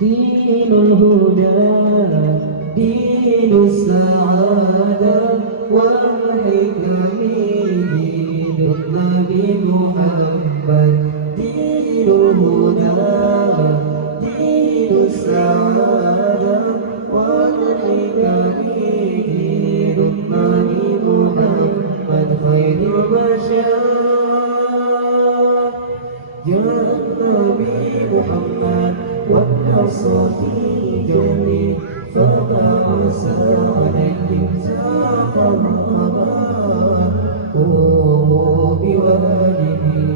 دين الهدى دين السعادة والحكم دين النبي محمد دين الهدى دين السعادة والحكم دين النبي محمد خير البشر جاء النبي محمد والنصر في جميع فبعث عليهم زاق الغبار قوموا بواجبين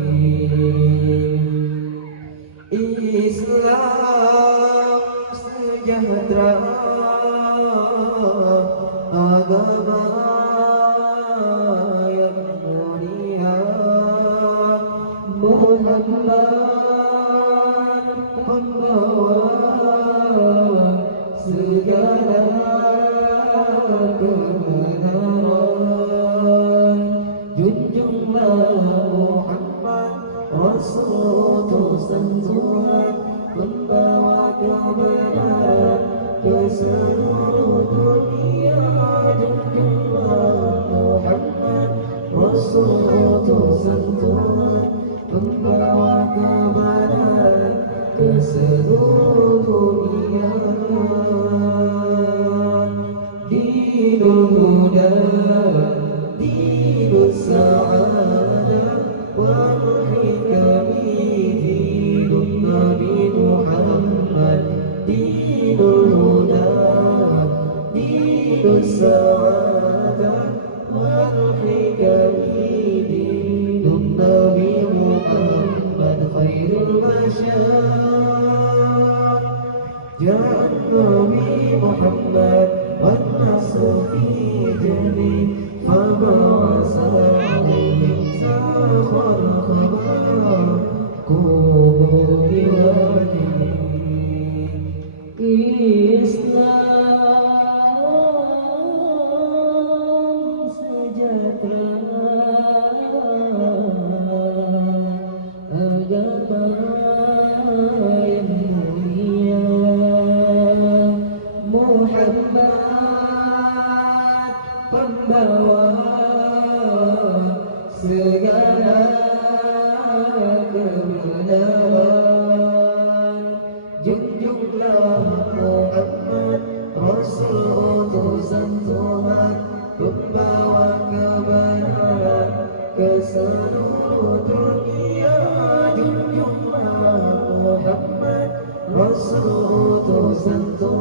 Islam sejahtera agama yang mulia Muhammad membawa segala kebenaran junjunglah Muhammad Rasul utusan Tuhan membawa kebenaran ke seluruh dunia junjunglah Muhammad Rasul utusan Tuhan membawa kebenaran ke seluruh dunia Dinul Huda Dinul Sa'adah wal Hikami Dinul Nabi Muhammad Dinul Huda Dinul Sa'adah wal Hikami Dinul Nabi Muhammad Khairul Bashar جاء النبي محمد والنصر في جميع فبعث عليهم ساخر خبر قوموا بواجبين Islam sejahtera agama yang mulia Muhammad pembawa segala kebenaran junjunglah Muhammad Rasul utusan Tuhan pembawa kebenaran ke seluruh dunia junjunglah Muhammad Rasul utusan Tuhan